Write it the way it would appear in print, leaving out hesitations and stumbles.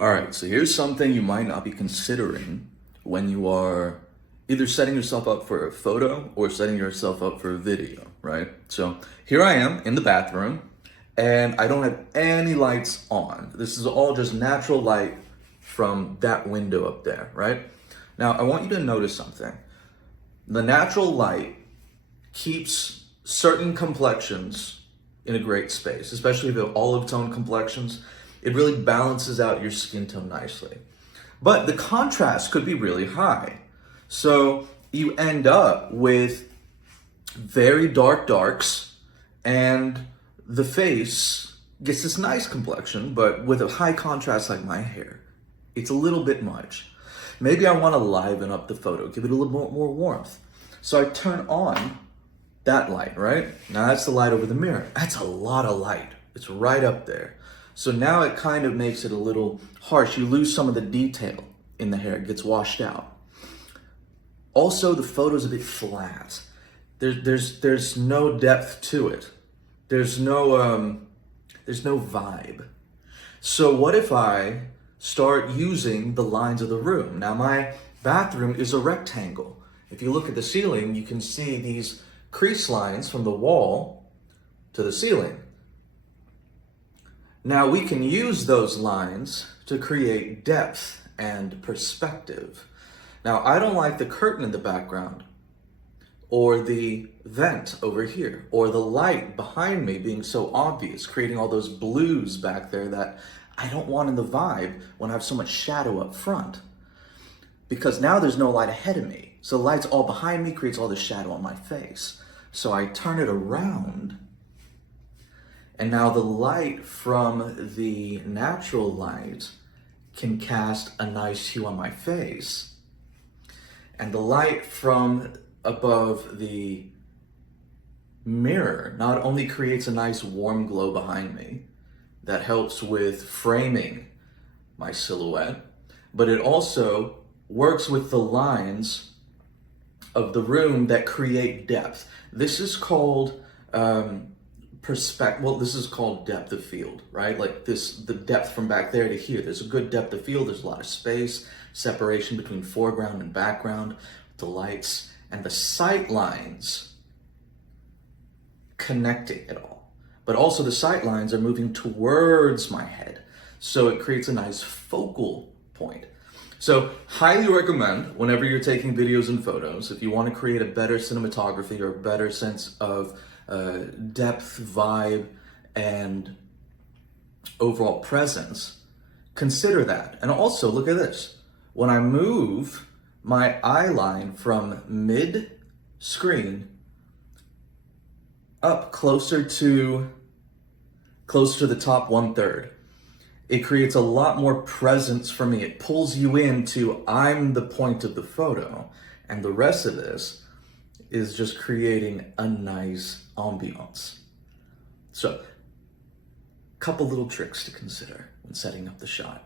All right, so here's something you might not be considering when you are either setting yourself up for a photo or setting yourself up for a video, right? So here I am in the bathroom and I don't have any lights on. This is all just natural light from that window up there, right? Now, I want you to notice something. The natural light keeps certain complexions in a great space, especially if you have olive tone complexions. It really balances out your skin tone nicely. But the contrast could be really high. So you end up with very dark darks, and the face gets this nice complexion, but with a high contrast like my hair. It's a little bit much. Maybe I want to liven up the photo, give it a little more warmth. So I turn on that light, right? Now that's the light over the mirror. That's a lot of light. It's right up there. So now it kind of makes it a little harsh. You lose some of the detail in the hair. It gets washed out. Also, the photo's a bit flat. There's no depth to it. There's no vibe. So what if I start using the lines of the room? Now my bathroom is a rectangle. If you look at the ceiling, you can see these crease lines from the wall to the ceiling. Now we can use those lines to create depth and perspective. Now I don't like the curtain in the background, or the vent over here, or the light behind me being so obvious, creating all those blues back there that I don't want in the vibe when I have so much shadow up front. Because now there's no light ahead of me. So the light's all behind me, creates all this shadow on my face. So I turn it around, and now the light from the natural light can cast a nice hue on my face. And the light from above the mirror not only creates a nice warm glow behind me that helps with framing my silhouette, but it also works with the lines of the room that create depth. This is called this is called depth of field, right? Like the depth from back there to here. There's a good depth of field. There's a lot of space, separation between foreground and background, the lights and the sight lines connecting it all. But also the sight lines are moving towards my head. So it creates a nice focal point. So highly recommend whenever you're taking videos and photos, if you want to create a better cinematography or a better sense of depth, vibe, and overall presence, consider that. And also look at this. When I move my eye line from mid-screen up closer to the top 1/3, it creates a lot more presence for me. It pulls you into I'm the point of the photo, and the rest of this is just creating a nice ambiance. So, couple little tricks to consider when setting up the shot.